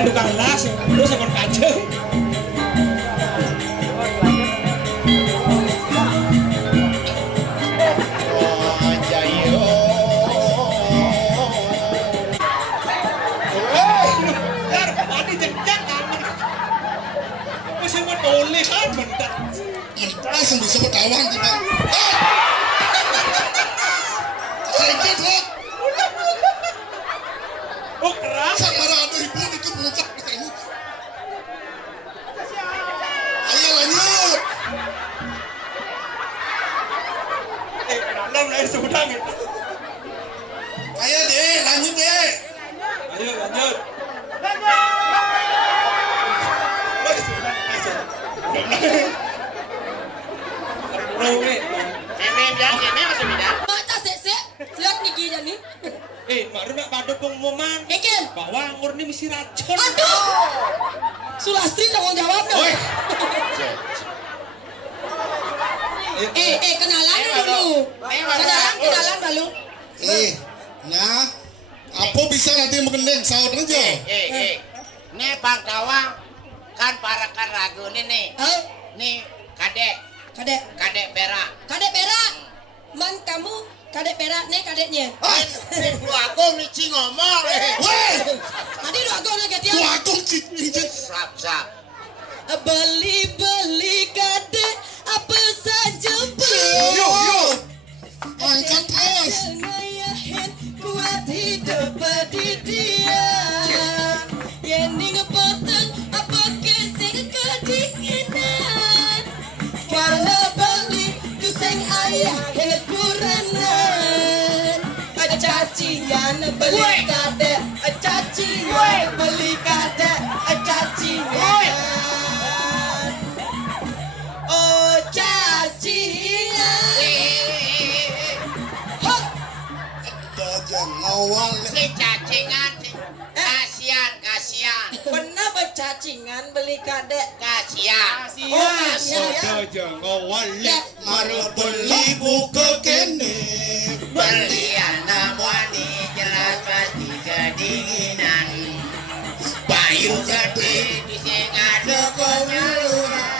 kalian tukang las, terus ekor kacang. Oleh kan bentar. Langsung bisa berkawan kita. Sakit loh. Oh keras. Sama rata ibu itu buka kamu. Ayo lanjut. Dalam air sedang itu. Ayo deh, lanjut deh. Ayo lanjut. Baca sek lihat niki nih. Baru nak pada pengumuman. Ikin. Bahwa anggur ini mesti racun. Aduh. Sulastri tanggung jawab dong. Kenalan dulu. Kenalan dulu. Nah, apa bisa nanti mengendeng sahur aja? Nih Bang Tawang kan para kan ragu nih. Nih kadek perak. Man kamu kadek perak nih kadeknya. Lu aku nih ngomong. Tadi lu aku lagi dia. Aku cicing. Sap. Beli kadek apa saja Yo. Angkat terus. Ngayahin kuat hidup di dia. Yening peteng apa kesing kedinginan. Kalau beli kuseng ayah yang kuranan. Ada cacian beli kadek, cacian beli kadek, cacian. Oh cacian. Awal Si cacingan kasihan. Pernah bercacingan beli kadek. Kasihan. Mari beli buka kene. Beli anak wani jelas pasti kedinginan. Bayu gede di sing ada penyaluran.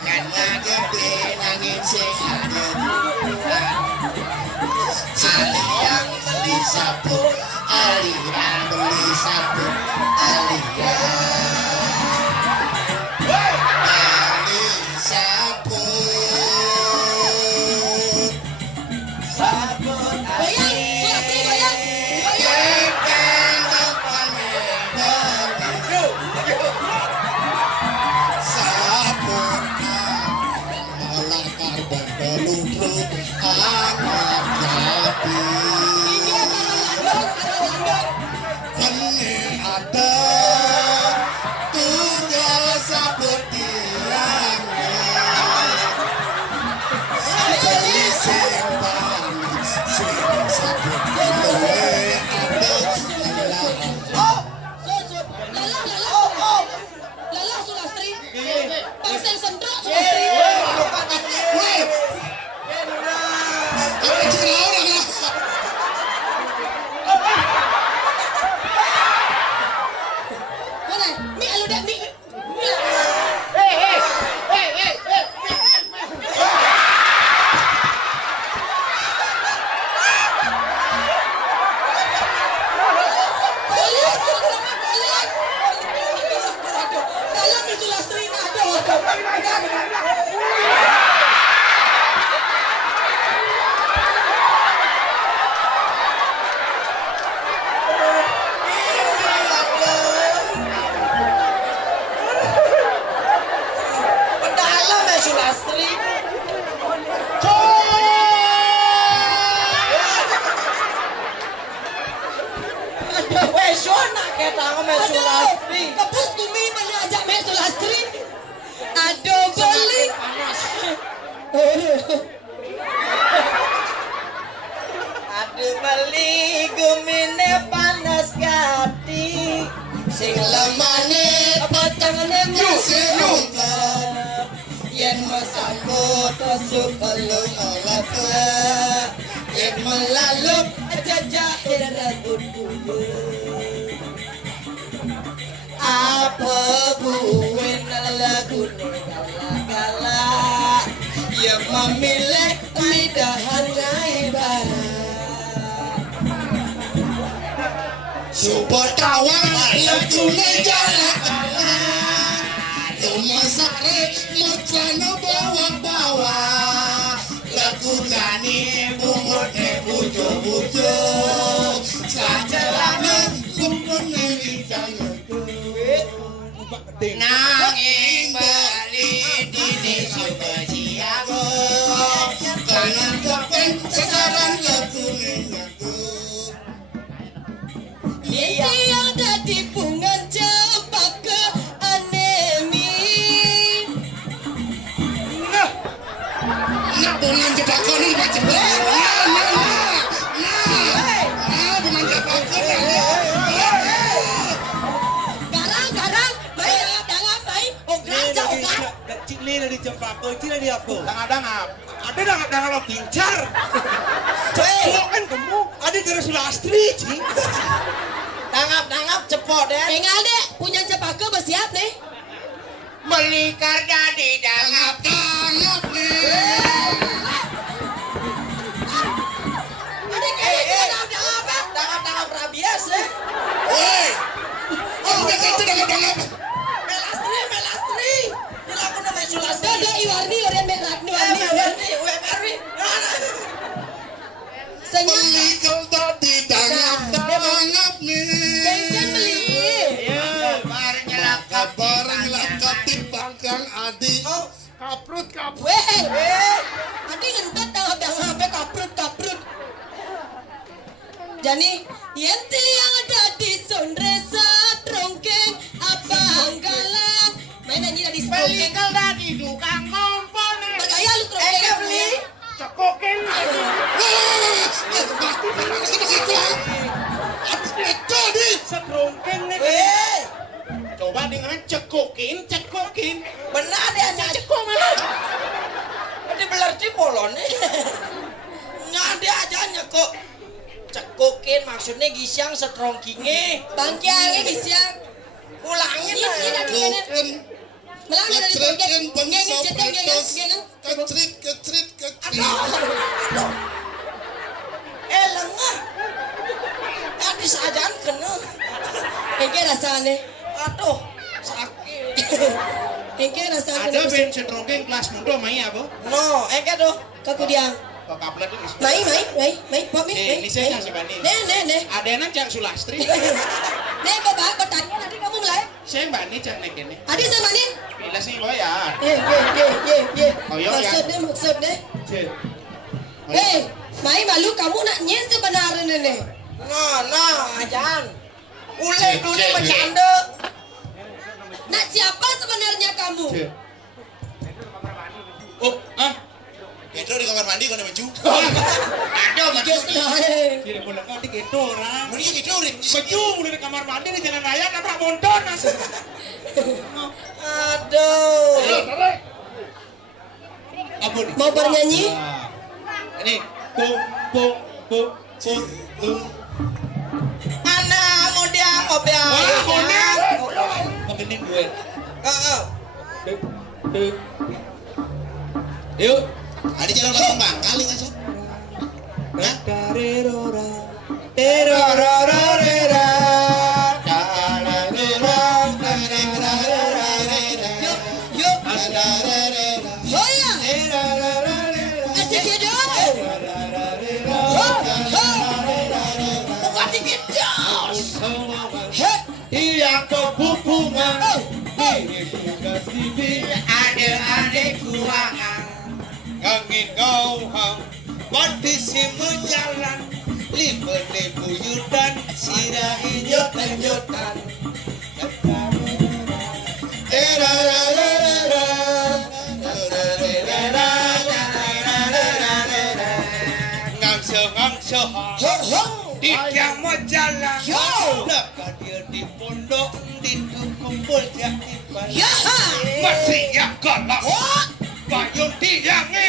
Karena gede nangis sing ada bulan. Aliang beli sapu, aliang beli sapu, aliang. Kepus bumi menajak Mesulastri. Aduh beli. Aduh beli gumine panas gati. Sing lemane patangane musuh. Yen masangko tasuk belum olata. Yen melalup jajah ira kudu. Apa buwen lagu gala-gala yang memilih lidahan ibarat. Coba tawang legune jala-jala Rumah sare macana bawa-bawa Lagu gani bumutne bujo-bujo Sajalane kumpulne ijangeku Nanging bali dini sebajiago Kanan kepen sasaran legune nyaku Ini yang dadi bunga cempaka anemi. Nah, Nah, bungan jebakan ini macam bungan jebakan Garang, baik dalam baik. Oh, raja, Cik Lee dari Cempaka, Cik Lee apa? Dangap-dangap Ada dangap lo pincar. Cepok kan kamu. Ada dari Sulastri, Cik. Dangap cepot deh. Tinggal deh, punya cempaka bersiap nih. Beli karya di dangap. Dangap nih Ada kayak Dangap rabies deh. Woi Oh, itu dangap-dangap Melastri. Ini lagu nama Sulastri. Ada Iwarni, orang Melakni, Werni. Senyum. Beli kelda di dangap nih Bengkel beli. Barang lakap timbang Kang Adi Kaprut Weh, adi ngentot dangap kaprut. Jadi, yenti yang ada di Sunresa Trongkeng Abang Galang. Main nyanyi dari Trongkeng. kelda di dukang ngompone. Bergaya lu Trongkeng. Beli. Cekokin. Itu di Setrongkeng nih. Coba dengerin cekokin. Benar dia cekok mana? Ini belar cipolon nih. Nyade aja nyekok. Cekokin maksudnya gisyang setrongkinge. Bangkiangnya disiang. Ulangin Ini lah. dari Melang dari Trongkeng. Geng ceteng. Kecrit Aduh. Lengah. Adis ajaan kena. Engke rasane. Aduh, sakit. Engke rasane. Ada band Setrongkeng kelas muda main apa? No, tuh. Kaku diang. Kok kaplet ini? Mai, pop mi. Ini saya ngasih banding. Ne. Ada yang Cak Sulastri. Ne babak bertanya nanti kamu mulai. Saya mbak ini Cak nek ini. Adi sama ni. Bila sih bayar. Ye. Oh, iya, ya. Maksudnya. Cik. Hei, Mai malu kamu nak nyes sebenarnya nenek. No, ajaan. Ule dulu bercanda. Nak siapa sebenarnya kamu? Cik. Oh, ah. Pedro di kamar mandi kau baju. Ada Yes, dah. Tidak boleh kau di gitu orang. Mending gitu nih. Baju mulai di kamar mandi di jalan raya nabrak motor mas. Aduh. Apa nih? Mau bernyanyi? Ini po. Mana mau dia ngobrol? Ah, koneng. Mengening gue. Yuk. Ada jalan langsung kali nggak sih? Yuk. Oh ya. Asik ya dong. Bukan dikit jos. Iya kehubungan ini tugas bibi Adik-adik kuangan. angin gauhang wadisi menjalan libe-libe yudan sirah hijau-hijotan ngangse di kiamat jalan laka dia di pondok di kumpul jadi Ya. masih ya kalah payung diangi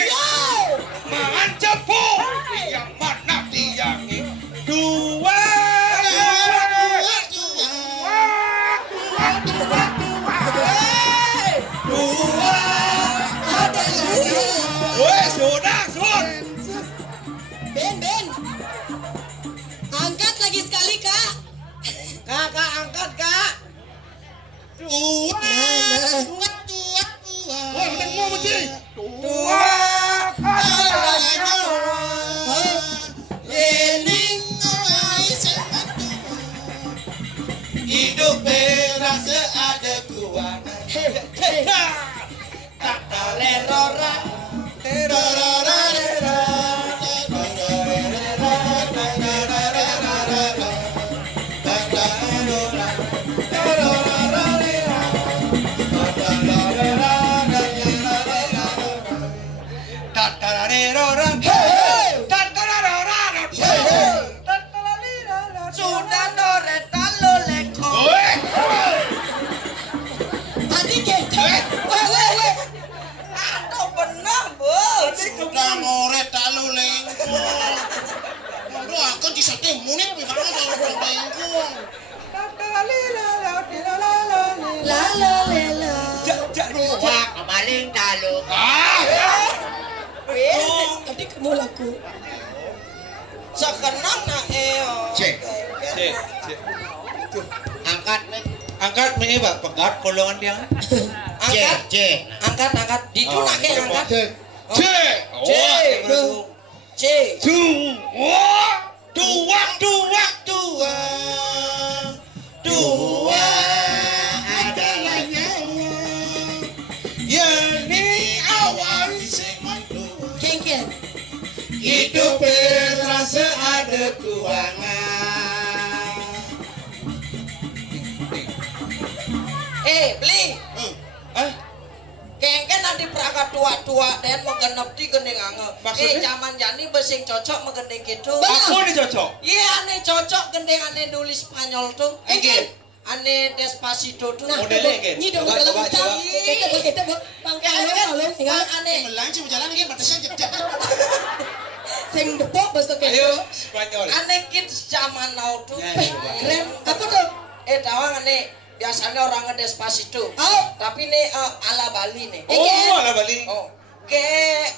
mangan cepu yang mana diangi dua Tatararerorang. Tatararorang. Sudah noret lalu leko. Adik gitu. Weh. Atau benar bos. Sudah ngoret tak lu lengkong. Lu akan disate munit gimana kalau lengkong. Lala lela. Wah kemaling dalu. Adik kamu laku. Sekenang nak Cek. Angkat nih. Angkat me Pak, pegat kolongan dia. Angkat. Angkat. Ditu nak ke angkat. Cek. C. Dua adalah nyawa yang diawali semandu. Kengken. Hidup berasa ada kuangan. Beli. Kengken nanti perangkat tua-tua dan menggenep di gendeng ange. Maksudnya? Zaman jani besing cocok menggendeng gitu. Aku ini cocok. Iya aneh cocok gendeng aneh nulis Spanyol tuh. Kengken. Aneh Despacito tuh. Nah, Modelnya, Ken. Nyi dong Coba, dalam coba, ucap. coba. Kita pangkalan kalau tinggal aneh. Melanci berjalan ini batasnya jejak. sing depok basta Ayo, gitu. Spanyol. Aneh kids zaman now tuh. Ya, Keren. Apa tuh? Tawang aneh biasanya orang ngedespacito. Oh. Tapi nih ala Bali nih. Oh, ala Bali. Oh, ke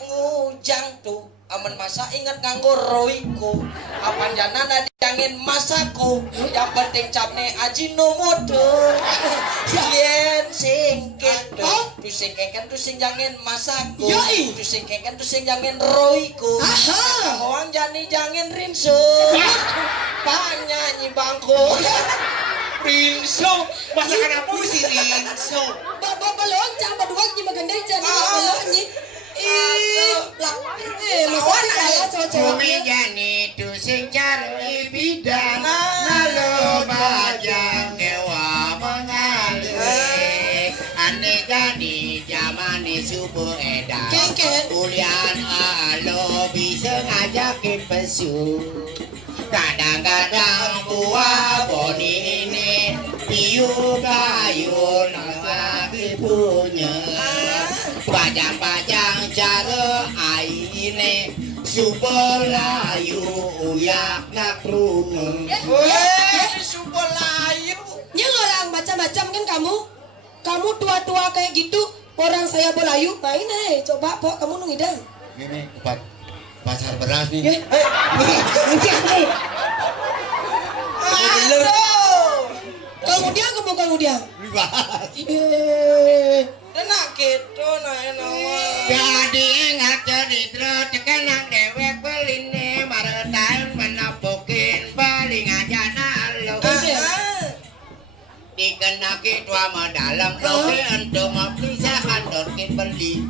ngujang tuh. Aman masa ingat nganggo roiko. Apan janana diangin masaku. Yang penting capne ajinomoto. Yen sing kedo. Tu sing keken tu sing jangan masaku. Yoi. Tu sing keken tu sing jangan roiko. Aha. Kawan jani jangan rinso. Panyanyi bangko. Rinso. Masakan apa sih Rinso? Balon cang berdua nyi magandang cang balon nyi. Masakan saya cocok. jani tu sing cari bidan. Nalo bajang dewa mengalir. Ane jadi zaman subuh edan. Kengken. Kuliah alo bisa ngajakin pesu. Kadang-kadang buah boni ini piu kayu lagi punya. Pajang-pajang cara aine supelayu uyak nak rungu. Supelayu. Yang orang macam-macam kan kamu. Kamu tua-tua kayak gitu. Orang saya belayu. Main coba pok kamu nungidang. Ini pasar beras nih. Ya. Kemudian Ribas. Enak gitu nah enak. Jadi ingat cerita tekanang dewek beline maretan menapukin paling aja nalo. Dikenaki tua dalam loke untuk memisahkan dorkin beli.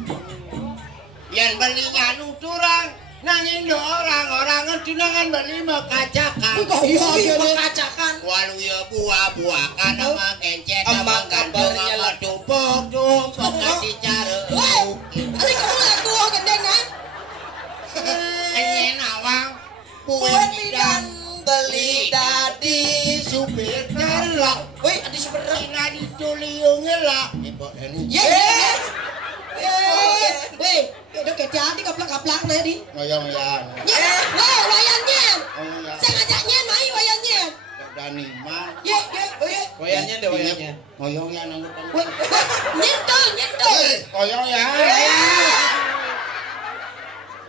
Yang belinya nuturang nangin do orang-orang tunangan beli mekacakan. Mekacakan. Walu ya buah-buakan sama kencet sama gandung sama tumpuk-tumpuk kasih cara. Ada kamu lagu gendeng kan? Enyen awang buat dan beli dadi supir gelak. Woi, adi supir gelak dituliung gelak. Ya. Weh, udah kayak jadi kaplak-kaplak nih di. Ngoyong-ngoyong. Wah, wayangnya. Ngoyong. Saya ngajaknya mai wayangnya. Dani mah. Ye. Wayangnya deh wayangnya. Ngoyongnya nanggut. Nyentul. Ngoyong ya.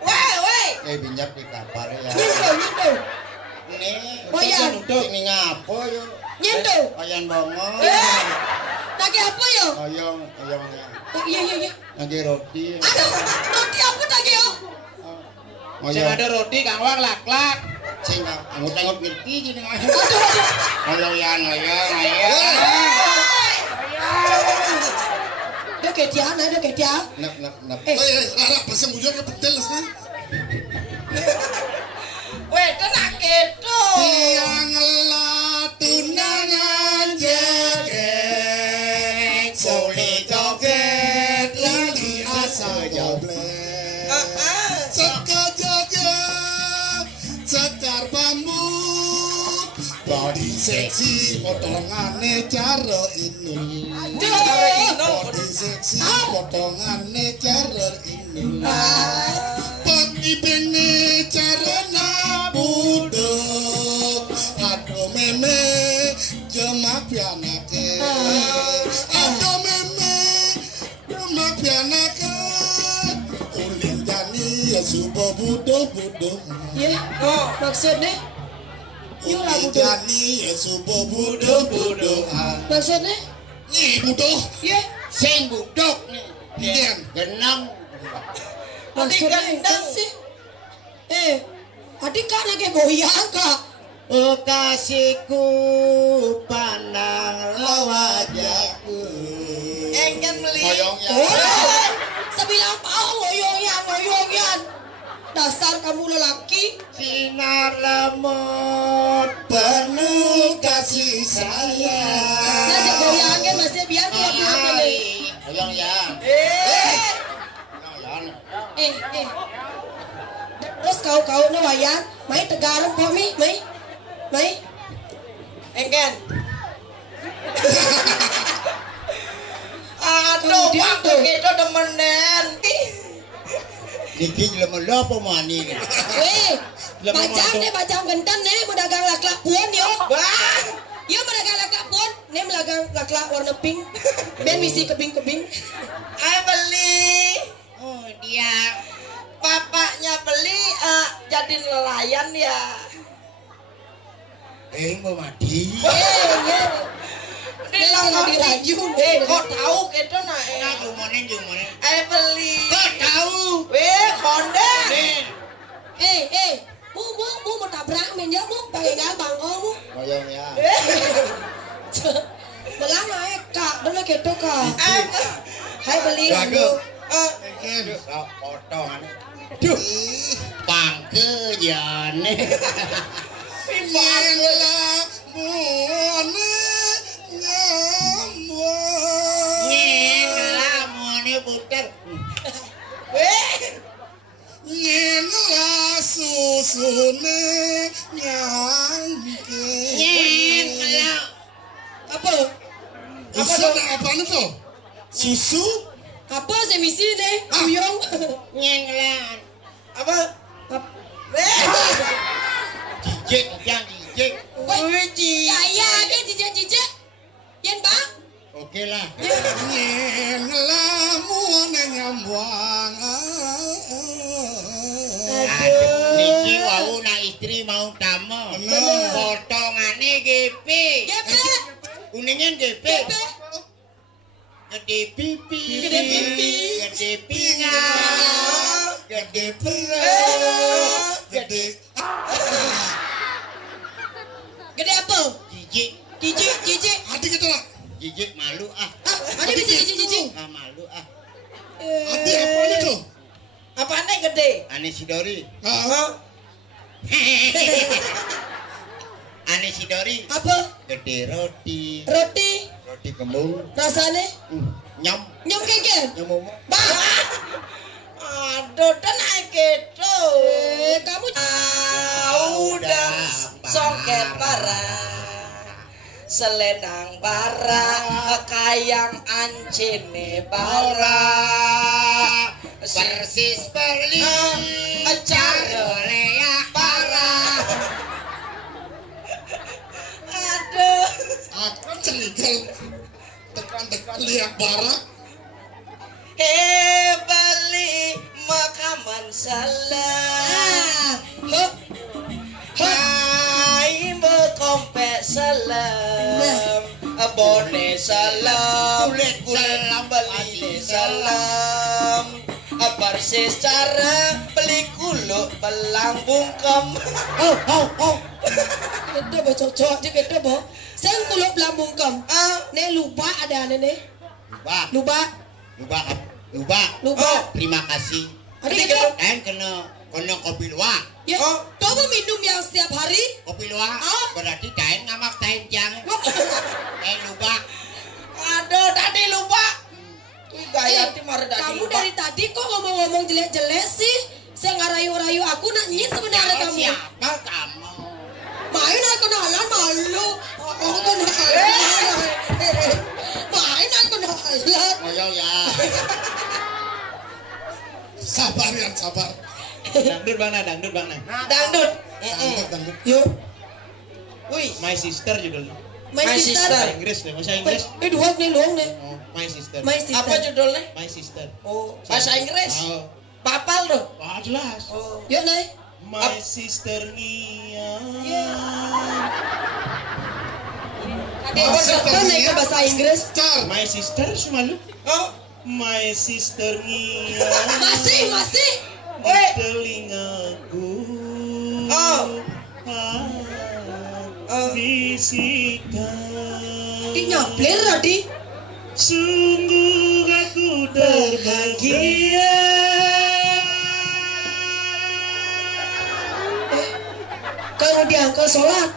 Weh. Binjak di kapal ya. Nyentul. Ini. Wayang. Ini ngapo yo. Nyentul. Wayang bongo. Lagi apa yo? Ngoyongnya. Iya. Lagi roti. Ada roti apa lagi yo? Ngoyong. Ada roti Kang Wang lak-lak. Sing angut-angut ngerti jadi ngoyong. Aduh. Ngoyong. Udah kayak dia. Nap. Rara persembunyian ke betul sih. Weh, tenak gitu. Tianglah tunangan jeget, soli joget lali asa joblek. seksi potongane cara ini. Body seksi potongane cara ini. Pagi bene cara nabudo. Aduh meme jema pianake. Aduh meme jema pianake. Ulin jani ya subuh budo. Ya, maksudnya yuk lah budo. Jani ya subuh budo. Maksudnya Nih budo. ya, Sing budok nih. Iya. Genang. maksudnya enggak sih. Adik kan lagi goyang kak. Oh kasihku pandang wajahku. Enggan beli. Koyong ya. Sebilang pao ngoyongan. Dasar kamu lelaki. Sinar lemot penuh kasih sayang. Ngajak goyangin masih biar pulang nih. Koyong ya. Terus kau na wayan, may Tagalog po may. Enggan. Aduh, Kemudian waktu tuh. itu demenen. Dikit lemot apa mani kan? Weh, macam gentan nih medagang laklak puan yo. Wah, Yo medagang laklak puan, nih medagang laklak warna pink. Ben misi kebing. ayo beli. Oh dia. Bapaknya beli jadi nelayan ya. Mau mati. Dia lagi dirayu. Kok tahu gitu nah? Nah, jumonen. Ayo beli. Kok tahu? Weh, konde. Mu mau tabrak men ya mu, pakai gabang mu. Koyong ya. Belang ae kak, dulu gitu kak. Ayo. Hai beli. Waduh. Aduh. Sok potongan. Duh. Pangke jane. Pimanlah mone nyamwa. Lamone puter. Weh. Nyenlah susune nyangke. Apa? Apaan itu? Susu? Apa sih misi deh? Kuyong. Nyenglan. Apa? Weh. Jijik. Wih, Ya kan jijik. Yen bang. Oke lah. Nyenlah mone nyamwang. Aduh, niki wau na istri mau tamu. Bener. Potongane GP. Gepe. Kuningan GP. Gede pipi. Gede pipi. Gede pinggang. Gede perut. Gede. Gede apa? Jijik. Jijik. Adik itu lah. Jijik malu ah. Ada bisa jijik. Ah malu ah. Adik apaan itu? apaan nih gede? Ane Sidori. Ah, Ane Sidori. Apa? Gede roti. Roti Kembung. rasanya Nyam. nyom keken. Nyam. Bang. Aduh, dan naik gitu. Kamu Udah songket parah. Selendang bara, kayang ancene bara. Persis perli. Carolea bara. Aduh. akan celigal. Tekan lihat barak. Beli makaman salah. Hai bekompe salam. Bone salam. Salam beli salam. Persis cara beli kulo belang bungkem. Itu bo cocok je itu bo. Sen kuluk belambung kam. Ne lupa ada ne. Lupa. Terima kasih. Adik kita. Dan kena kopi luwak. Ya, kamu minum yang setiap hari? Kopi luwak. Berarti daen ngamak daen jang. Lupa. Aduh, tadi lupa. Gaya timar tadi Kamu lupa. dari tadi kok ngomong-ngomong jelek-jelek sih? Saya ngarayu-rayu aku nak nyit sebenarnya kamu. Siapa kamu? Main aku kenalan malu. sabar. Dangdut Bang Nah, dangdut Bang Nah. Dangdut. Dangdut. Yuk. Wih, My Sister judulnya. My Bahasa sister. Inggris deh, bahasa Inggris. Luang nih. Oh, My Sister. My sister. Apa judulnya? My Sister. Oh, bahasa Inggris. Oh, Papal tuh. wah jelas. Oh. Yuk nih. My Sister Nia. Adik apa nih ke bahasa Inggris? Car. My Sister semalu. Oh, My Sister Nia. Masih. Di telingaku. Oh. Bisikan. Di nyaplir tadi. Sungguh aku terbahagia. Kalau diangkat sholat.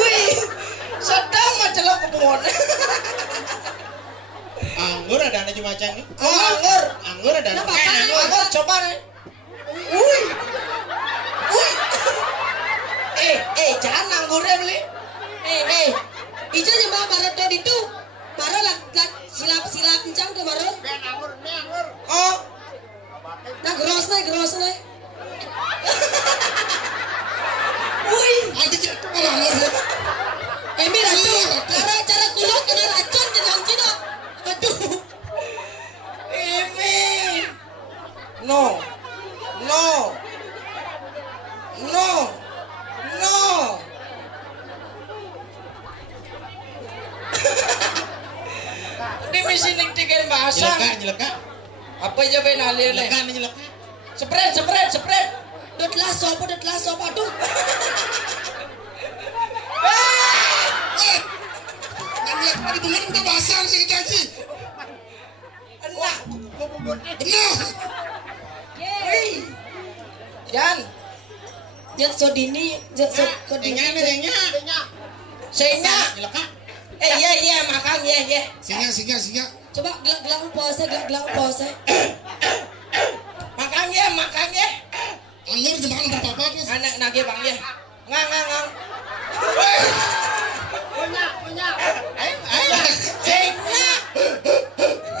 wih, sedang majalah kebun. Anggur ada anak cuma nih. Oh, anggur. Anggur ada anak. Nah, Bapak, Anggur, coba nih. Wih, wih. Jangan anggurnya beli. Ijo nyembah marah tuh itu. Marah silap kencang tuh marah. Oh, Nah geros nih. wih. Emi racun. Cara kulot kena racun jenang Cina. Aduh. Ini. No. Di misi ning tiga bahasa. Nyeleka. Apa aja benalil nih? Nyeleka. Spread. Dut lasop aduh. Tadi bener udah basah sih kita sih. Enak. Bener. Wih. Jan, Jat sodini. Nya. sehingga. Nyeleka. Iya, makan ya. Singa. Coba gelang pose. Makan ya. Anggur dimakan berapa terus? Anak nage bang ya. Ngang. Punya. Sehingga.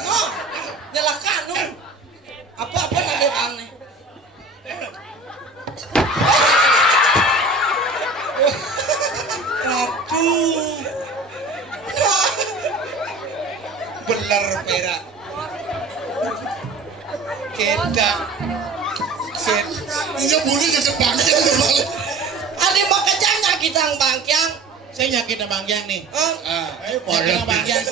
No. Nyalakan no. Apa nage bang nih? Aduh. Beler perak. Kita. Iya boleh jadi bangkit udah. Ada mau kejangnya kita bangkyang. Saya nyakitin Bang Yang nih. Oh. Ayo boleh Bang Yang.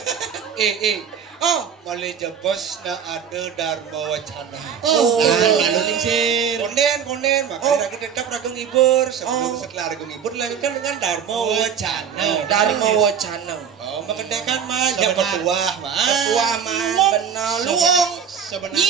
Oh. Boleh jebos na ada Dharma Wacana. Lalu lingsir. Konden, makanya lagi tetap ragung ibur. Sebelum setelah ragung ibur dilanjutkan dengan Dharma Wacana. Dharma Wacana. Oh, mengendekan mah, yang petuah mah. Ketua mah benar luong. Sebenarnya